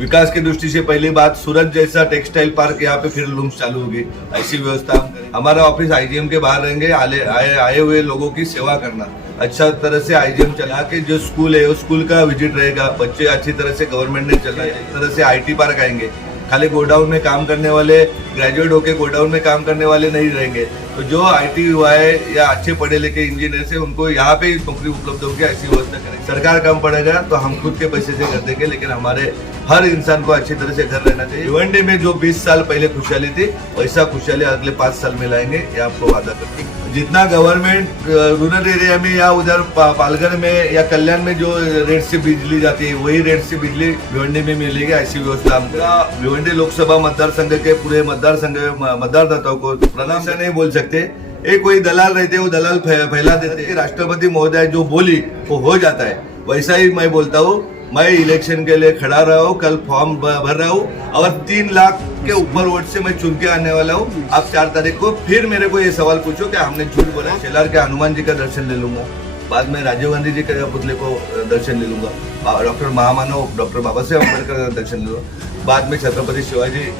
विकास की दृष्टि से पहली बात, सूरत जैसा टेक्सटाइल पार्क यहाँ पे फिर लूम्स चालू होगी, ऐसी व्यवस्था हम करेंगे। हमारा ऑफिस आईजीएम के बाहर रहेंगे, आए हुए लोगों की सेवा करना, अच्छा तरह से आईजीएम चला के जो स्कूल है उस स्कूल का विजिट रहेगा, बच्चे अच्छी तरह से गवर्नमेंट ने चला है, इस तरह से आईटी पार्क आएंगे। खाली गोडाउन में काम करने वाले ग्रेजुएट होके गोडाउन में काम करने वाले नहीं रहेंगे, तो जो आईटी हुआ है या अच्छे पढ़े लिखे इंजीनियर से उनको यहाँ पे नौकरी उपलब्ध होगी, ऐसी व्यवस्था करेंगे। सरकार कम पड़ेगा तो हम खुद के पैसे से कर देंगे, लेकिन हमारे हर इंसान को अच्छी तरह से घर रहना चाहिए। भिवंडी में जो 20 साल पहले खुशहाली थी वैसा खुशहाली अगले 5 साल में लाएंगे, ये आपको वादा करते हैं। जितना गवर्नमेंट रूरल एरिया में या उधर पालघर में या कल्याण में जो रेट से बिजली जाती है वही रेट से बिजली भिवंडी में मिलेगी, ऐसी व्यवस्था हम भिवंडी लोकसभा मतदार संघ के पूरे मतदार संघ मतदाताओं को प्रणाम से नहीं बोल सकते। एक कोई दलाल रहते वो दलाल फैला देते कि राष्ट्रपति महोदय जो बोली वो हो जाता है, वैसा ही मैं बोलता हूँ। मैं इलेक्शन के लिए खड़ा रहा हूँ, कल फॉर्म भर रहा हूँ और 3 लाख के ऊपर वोट से मैं चुन के आने वाला हूँ। आप 4 तारीख को फिर मेरे को ये सवाल पूछो कि हमने झूठ बोला। शेलार के हनुमान जी का दर्शन ले लूंगा, बाद में राजीव गांधी जी के पुतले को दर्शन ले लूंगा, डॉक्टर महामानव डॉक्टर बाबा साहेब अम्बेडकर का दर्शन ले लूंगा, बाद में छत्रपति शिवाजी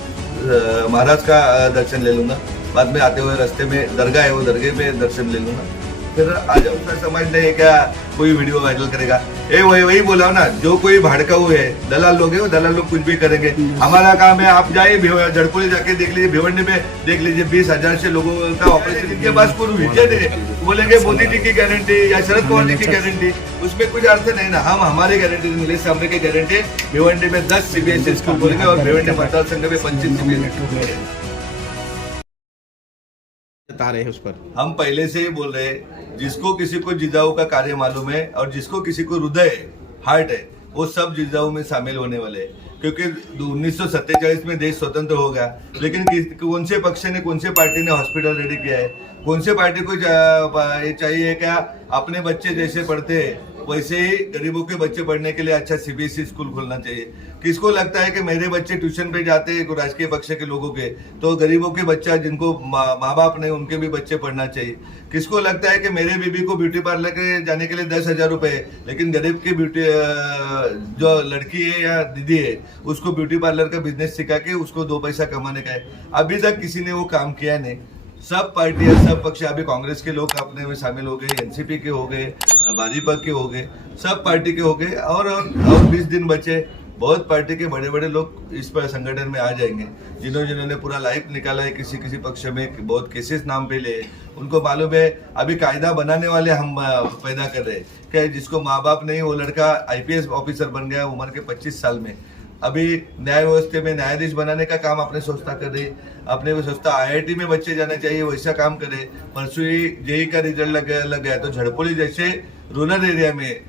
महाराज का दर्शन ले लूंगा, बाद में आते हुए रास्ते में दरगाह है वो दरगाह में दर्शन ले लूंगा। फिर आज उसका समझ नहीं है क्या कोई वीडियो वायरल करेगा। वही बोला ना, जो कोई भड़काऊ है दलाल लोग है वो दलाल लोग कुछ भी करेंगे। हमारा काम है, आप जाइए झड़पुली जाके देख लीजिए, भिवंडी में देख लीजिए 20,000 से लोगों का ऑपरेशन, इनके पास कोई विजन है। बोलेंगे मोदी जी की गारंटी या शरद पवार जी की गारंटी, उसमें कुछ अर्थ नहीं ना। हम हमारी गारंटी मिले, सामने की गारंटी भिवंडी में 10 सीबीएसई स्कूल खोलेंगे और भिवंडी मतदार संघ में 25 सीबीएसई बता रहे हैं उस पर। हम पहले से ही बोल रहे हैं, जिसको किसी को जिजाऊ का कार्य मालूम है और जिसको किसी को हृदय हार्ट है वो सब जिजाऊ में शामिल होने वाले हैं। क्योंकि 1947 में देश स्वतंत्र हो गया, लेकिन कौन से पक्ष ने कौन से पार्टी ने हॉस्पिटल रेडी किया है? कौन से पार्टी को चाहिए क्या अपने बच्चे जैसे पढ़ते हैं वैसे ही गरीबों के बच्चे पढ़ने के लिए अच्छा सीबीएसई स्कूल खोलना चाहिए? किसको लगता है कि मेरे बच्चे ट्यूशन पे जाते हैं राजकीय पक्ष के लोगों के, तो गरीबों के बच्चा जिनको माँ बाप नहीं उनके भी बच्चे पढ़ना चाहिए? किसको लगता है कि मेरे बीबी को ब्यूटी पार्लर के जाने के लिए 10,000 रुपए, लेकिन गरीब की ब्यूटी जो लड़की है या दीदी है उसको ब्यूटी पार्लर का बिजनेस सिखा के उसको 2 पैसा कमाने का है? अभी तक किसी ने वो काम किया नहीं। सब पार्टियां सब पक्ष, अभी कांग्रेस के लोग अपने में शामिल हो गए, एनसीपी के हो गए, भाजपा के हो गए, सब पार्टी के हो गए और 20 दिन बचे। बहुत पार्टी के बड़े बड़े लोग इस पर संगठन में आ जाएंगे, जिन्होंने पूरा लाइफ निकाला है किसी किसी पक्ष में, बहुत केसेस नाम पे ले, उनको मालूम है। अभी कायदा बनाने वाले हम पैदा कर रहे हैं कि जिसको माँ बाप नहीं वो लड़का आईपीएस ऑफिसर बन गया उम्र के 25 साल में। अभी न्याय व्यवस्था में न्यायाधीश बनाने का काम अपने संस्था कर रही, अपने वो संस्था आईआईटी में बच्चे जाना चाहिए वैसा काम करे। परसों ही जेई का रिजल्ट लग गया, तो झड़पोली जैसे रूरल एरिया में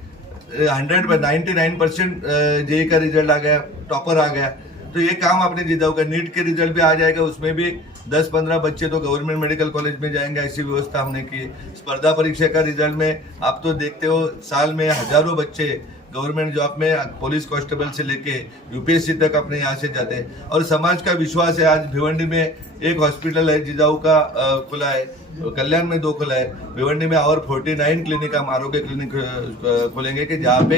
99% जेई का रिजल्ट आ गया, टॉपर आ गया, तो ये काम आपने जिताऊ का। नीट के रिजल्ट भी आ जाएगा, उसमें भी 10-15 बच्चे तो गवर्नमेंट मेडिकल कॉलेज में जाएंगे, ऐसी व्यवस्था हमने की। स्पर्धा परीक्षा का रिजल्ट में आप तो देखते हो साल में हजारों बच्चे गवर्नमेंट जॉब में पुलिस कांस्टेबल से लेके यूपीएससी तक अपने यहाँ से जाते हैं। और समाज का विश्वास है। आज भिवंडी में एक हॉस्पिटल है जिजाऊ का खुला है, कल्याण में 2 खुला है, भिवंडी में और 49 क्लिनिक हम आरोग्य क्लिनिक खोलेंगे कि जहाँ पे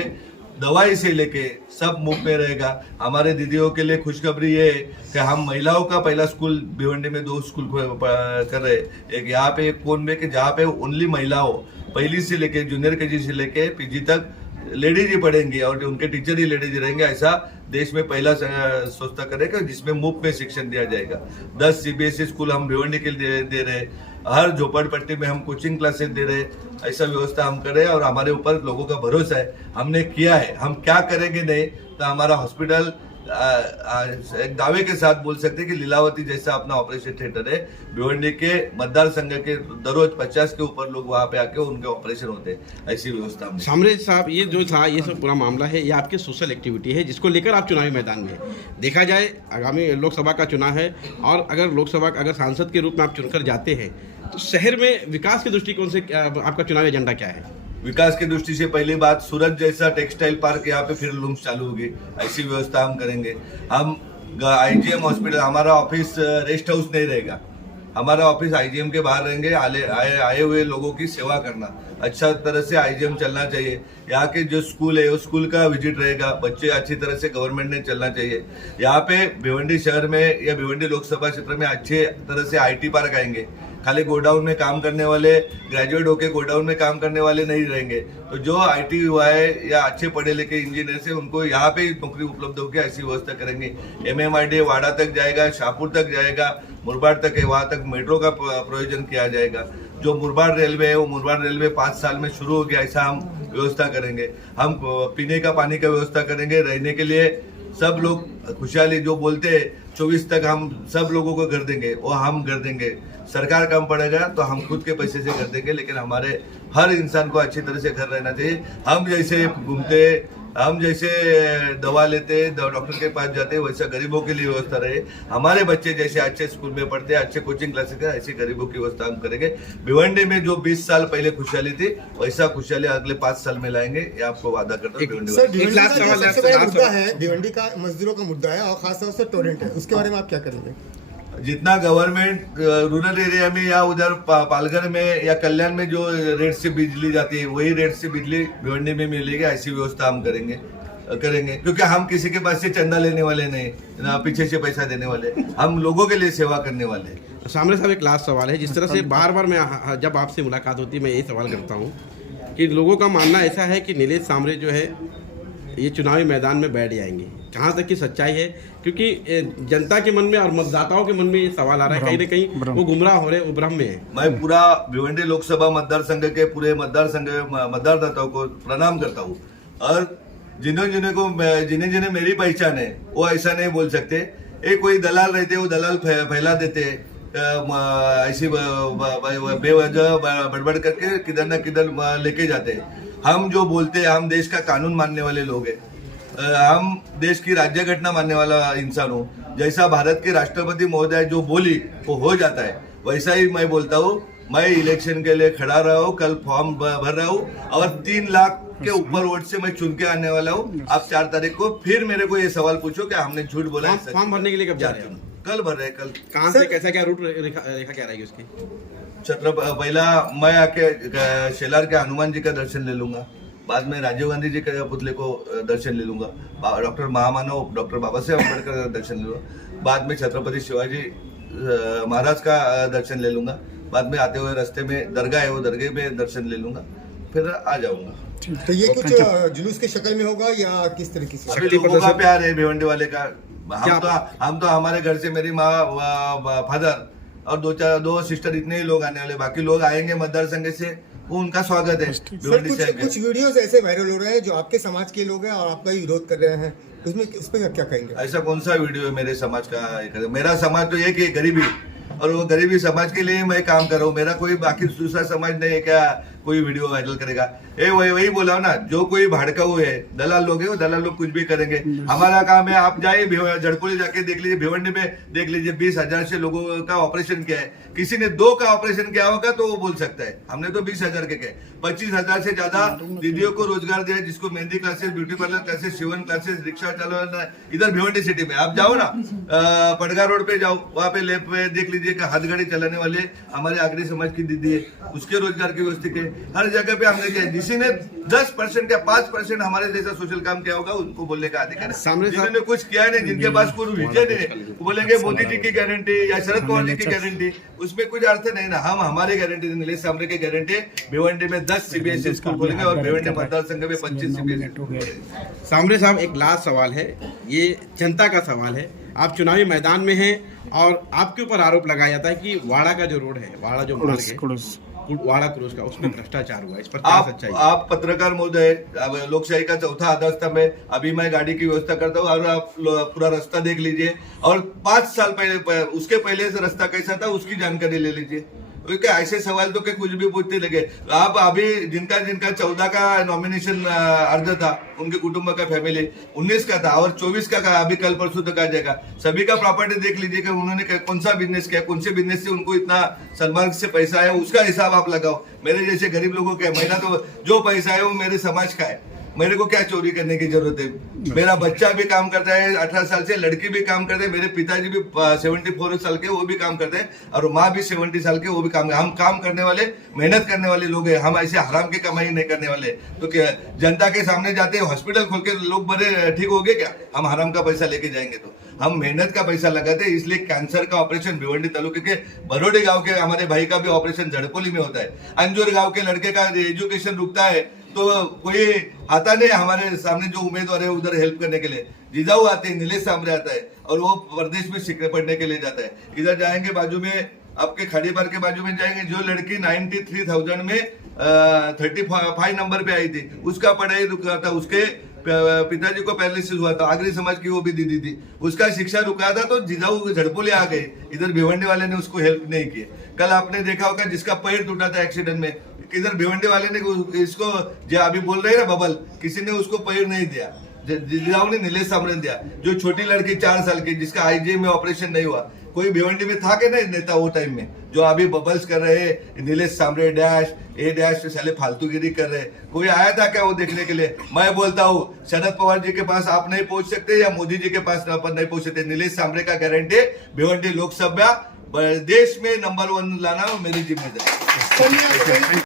दवाई से लेके सब मुफ्त में रहेगा। हमारे दीदियों के लिए खुशखबरी ये है कि हम महिलाओं का पहला स्कूल भिवंडी में 2 स्कूल कर रहे हैं, एक यहाँ पे एक कोन में, कि जहाँ पे ओनली महिलाओं पहली से लेके जूनियर केजी से लेके पीजी तक लेडीज ही पढ़ेंगी और उनके टीचर ही लेडीज रहेंगे। ऐसा देश में पहला संस्था करेगा जिसमें मुफ्त में शिक्षण दिया जाएगा। 10 सीबीएसई स्कूल हम भिवंडी के लिए दे रहे हैं, हर झोपड़पट्टी में हम कोचिंग क्लासेस दे रहे हैं। ऐसा व्यवस्था हम कर रहे हैं और हमारे ऊपर लोगों का भरोसा है, हमने किया है। हम क्या करेंगे नहीं तो हमारा हॉस्पिटल एक दावे के साथ बोल सकते हैं कि लीलावती जैसा अपना ऑपरेशन थिएटर है। भिवंडी के मतदार संघ के दररोज 50 के ऊपर लोग वहां पे आके उनके ऑपरेशन होते हैं, ऐसी व्यवस्था में। सामरे साहब, ये जो था ये सब पूरा मामला है, ये आपके सोशल एक्टिविटी है जिसको लेकर आप चुनावी मैदान में देखा जाए। आगामी लोकसभा का चुनाव है और अगर सांसद के रूप में आप चुनकर जाते हैं तो शहर में विकास के दृष्टिकोण से आपका चुनावी एजेंडा क्या है? विकास की दृष्टि से पहली बात, सूरत जैसा टेक्सटाइल पार्क यहाँ पे फिर लूम्स चालू होगी, ऐसी व्यवस्था हम करेंगे। हम आईजीएम हॉस्पिटल, हमारा ऑफिस रेस्ट हाउस नहीं रहेगा, हमारा ऑफिस आईजीएम के बाहर रहेंगे, आए हुए लोगों की सेवा करना, अच्छा तरह से आईजीएम चलना चाहिए। यहाँ के जो स्कूल है, उस स्कूल का विजिट रहेगा, बच्चे अच्छी तरह से गवर्नमेंट ने चलना चाहिए। यहाँ पे भिवंडी शहर में या भिवंडी लोकसभा क्षेत्र में अच्छे तरह से आईटी पार्क आएंगे। खाली गोडाउन में काम करने वाले, ग्रेजुएट होके गोडाउन में काम करने वाले नहीं रहेंगे। तो जो आईटी हुआ है या अच्छे पढ़े लिखे इंजीनियर से, उनको यहाँ पे नौकरी उपलब्ध होगी, ऐसी व्यवस्था करेंगे। MMID वाड़ा तक जाएगा, शाहपुर तक जाएगा, मुरबाड तक है, वहां तक मेट्रो का प्रयोजन किया जाएगा। जो मुरबाड रेलवे है, वो मुरबाड रेलवे 5 साल में शुरू हो गया, ऐसा हम व्यवस्था करेंगे। हम पीने का पानी का व्यवस्था करेंगे, रहने के लिए सब लोग खुशहाली जो बोलते हैं 24 तक हम सब लोगों को घर देंगे, वो हम घर देंगे। सरकार कम पड़ेगा तो हम खुद के पैसे से कर देंगे, लेकिन हमारे हर इंसान को अच्छी तरह से घर रहना चाहिए। हम जैसे घूमते, हम जैसे दवा लेते, डॉक्टर के पास जाते, वैसा गरीबों के लिए व्यवस्था रहे। हमारे बच्चे जैसे अच्छे स्कूल में पढ़ते हैं, अच्छे कोचिंग क्लासेस का, ऐसी गरीबों की व्यवस्था हम करेंगे। भिवंडी में जो 20 साल पहले खुशहाली थी, वैसा खुशहाली अगले 5 साल में लाएंगे, ये आपको वादा करता हूँ। भिवंडी सर, भिवंडी लास्ट का जो सवाल है, सबसे बड़ा लास्ट मुद्दा है, भिवंडी का मजदूरों का मुद्दा है और खासतौर से टोरेंट है, उसके बारे में आप क्या करेंगे? जितना गवर्नमेंट रूरल एरिया में या उधर पालघर में या कल्याण में जो रेट से बिजली जाती है, वही रेट से बिजली भिवंडी में मिलेगी, ऐसी व्यवस्था हम करेंगे। क्योंकि हम किसी के पास से चंदा लेने वाले नहीं, ना पीछे से पैसा देने वाले, हम लोगों के लिए सेवा करने वाले। सामने साहब, एक लास्ट सवाल है। जिस तरह से बार बार मैं जब आपसे मुलाकात होती है, मैं यही सवाल करता हूँ कि लोगों का मानना ऐसा है कि नीलेश सांबरे जो है ये चुनावी मैदान में बैठ जाएंगे, कहाँ तक की सच्चाई है? क्योंकि जनता के मन में और मतदाताओं के मन में ये सवाल आ रहा है, कहीं ना कहीं वो गुमराह हो रहे, वो भ्रम में है। मैं पूरा भिवंडी लोकसभा मतदार संघ के पूरे मतदार संघ मतदाताओं को प्रणाम करता हूँ, और जिन्हें मेरी पहचान है वो ऐसा नहीं बोल सकते। एक कोई दलाल रहते, वो दलाल फैला देते ऐसी बेवजह बड़बड़ करके किधर न किधर लेके जाते। हम जो बोलते हैं, हम देश का कानून मानने वाले लोग हैं, हम देश की राज्य घटना मानने वाला इंसान हूँ। जैसा भारत के राष्ट्रपति महोदय जो बोली वो हो जाता है, वैसा ही मैं बोलता हूँ। मैं इलेक्शन के लिए खड़ा रहा हूँ, कल फॉर्म भर रहा हूँ और 3 लाख के ऊपर वोट से मैं चुन के आने वाला हूँ। आप 4 तारीख को फिर मेरे को ये सवाल पूछो कि हमने झूठ बोला है। फॉर्म भरने के लिए कब जा रहे हैं? कल भर रहे, कल। कहाँ से, कैसा, क्या रूट रेखा क्या रहेगी उसकी? पहला मैं आके शेलार के हनुमान जी का दर्शन ले लूंगा, बाद में राजीव गांधी जी के पुतले को दर्शन ले लूंगा, डॉक्टर महामानव डॉक्टर बाबा साहेब अम्बेडकर का दर्शन ले लूंगा, बाद में छत्रपति शिवाजी महाराज का दर्शन ले लूंगा, बाद में आते हुए रास्ते में दरगाह है, वो दरगाह में दर्शन ले लूंगा, फिर आ जाऊंगा। तो ये कुछ जुलूस की शक्ल में होगा या किस तरीके से? अभी लोगों का प्यार है भिवंडी वाले का। हम तो हमारे घर से मेरी माँ, फादर और 2 सिस्टर, इतने ही लोग आने वाले, बाकी लोग आएंगे मतदार संघ से, वो उनका स्वागत है। सर, कुछ वीडियोस ऐसे वायरल हो रहे हैं जो आपके समाज के लोग हैं और आपका ही विरोध कर रहे हैं, उसमें उस पर क्या कहेंगे? ऐसा कौन सा वीडियो है मेरे समाज का? मेरा समाज तो ये कि गरीबी, और वो गरीबी समाज के लिए मैं काम कर रहा हूँ। मेरा कोई बाकी दूसरा समाज नहीं है क्या कोई वीडियो वायरल करेगा? वही बोला ना, जो कोई भड़काऊ है, दलाल लोग है, वो दलाल लोग कुछ भी करेंगे। हमारा काम है, आप जाइए जड़कोली जाके देख लीजिए, भिवंडी में देख लीजिए, 20,000 से लोगों का ऑपरेशन किया है। किसी ने 2 का ऑपरेशन किया होगा तो वो बोल सकता है, हमने तो 20,000 के किए। 25,000 से ज्यादा दीदियों को रोजगार दिया, जिसको mehndi classes, beauty parlour classes, Sivan classes, rickshaw चलाना। इधर भिवंडी सिटी में आप जाओ ना, पटगा रोड पे जाओ, वहाँ पे लेफ्ट पे देख लीजिए हाथ गाड़ी चलाने वाले हमारे आगरी समाज की दीदी है, उसके रोजगार की व्यवस्था के हर जगह पे हमने किया। किसी ने 10% या 5% हमारे जैसा सोशल काम किया होगा, उनको बोलने का अधिकार है। जिन्होंने कुछ किया नहीं, जिनके पास कोई विजन है, वो बोलेंगे मोदी जी की गारंटी या शरद पवार जी की गारंटी, उसमें कुछ अर्थ नहीं ना। हम हमारी गारंटी, नीलेश सांबरे की गारंटी, भिवंडी में 10 CBSE स्कूल खोलेंगे और भिवंडी मतदार संघ में 25 CBSE। सांबरे साहब, एक लास्ट सवाल है, ये जनता का सवाल है। आप चुनावी मैदान में हैं और आपके ऊपर आरोप लगाया जाता है कि वाड़ा का जो रोड है, वाड़ा जो मार्ग है, वाड़ा क्रूज का, उसमें भ्रष्टाचार हुआ, इस पर क्या सच्चाई? आप पत्रकार महोदय, लोकशाही का चौथा आधार स्तंभ है। अभी मैं गाड़ी की व्यवस्था करता हूँ और आप पूरा रास्ता देख लीजिए, और 5 साल पहले, उसके पहले से रास्ता कैसा था उसकी जानकारी ले लीजिए। ऐसे सवाल तो कुछ भी पूछते लगे। आप अभी जिनका 14 का नॉमिनेशन अर्ज था, उनके कुटुंब का फैमिली 19 का था और 24 का अभी कल परसों तक आ जाएगा। सभी का प्रॉपर्टी देख लीजिएगा, उन्होंने कौन सा बिजनेस किया, कौन से बिजनेस से उनको इतना सलमान से पैसा है, उसका हिसाब आप लगाओ। मेरे जैसे गरीब लोगों का, मेरा तो जो पैसा है वो मेरे समाज का है। मेरे को क्या चोरी करने की जरूरत है? मेरा बच्चा भी काम करता है 18 साल से, लड़की भी काम करते हैं, मेरे पिताजी भी 74 साल के, वो भी काम करते हैं, और माँ भी 70 साल के, वो भी काम। हम काम करने वाले, मेहनत करने वाले लोग हैं, हम ऐसे हराम की कमाई नहीं करने वाले। तो क्या जनता के सामने जाते हैं, हॉस्पिटल खोल के लोग बड़े ठीक हो गए क्या? हम हराम का पैसा लेके जाएंगे? तो हम मेहनत का पैसा लगाते हैं। इसलिए कैंसर का ऑपरेशन भिवंडी तालुके के बरोडी गांव के हमारे भाई का भी ऑपरेशन झड़पोली में होता है। अंजूर गांव के लड़के का एजुकेशन रुकता है तो कोई आता नहीं हमारे सामने जो उम्मीदवार है उधर हेल्प करने के लिए। जिजाऊ आते हैं, नीलेश सांबरे आता है, और वो प्रदेश में सीखने पढ़ने के लिए जाता है। इधर जाएंगे बाजू में आपके खड़ीबार के बाजू में जाएंगे, जो लड़की 93,000 में 35 नंबर पे आई थी, उसका पढ़ाई रुका था, उसके पिताजी को पैरालिसिस हुआ था, आगरी समाज की वो भी दीदी थी, उसका शिक्षा रुका था, तो जिजाऊ झड़पोले आ गए। इधर भिवंडी वाले ने उसको हेल्प नहीं की। कल आपने देखा होगा जिसका पैर टूटा था एक्सीडेंट में, इधर भिवंडी वाले ने इसको, जो अभी बोल रहे हैं ना बबल, किसी ने उसको पैर नहीं दिया, जिजाऊ ने नीलेश सांबरे दिया। जो छोटी लड़की 4 साल की जिसका आईजीएम में ऑपरेशन नहीं हुआ, कोई भिवंडी में था कि नहीं नेता वो टाइम में? जो अभी बबल्स कर रहे हैं, नीलेश सांबरे डैश ए डैश साले फालतूगिरी कर रहे हैं, कोई आया था क्या वो देखने के लिए? मैं बोलता हूँ शरद पवार जी के पास आप नहीं पहुंच सकते, या मोदी जी के पास नहीं पहुंच सकते। नीलेश सांबरे का गारंटी भिवंडी लोकसभा देश में नंबर 1 लाना मेरी जिम्मेदारी।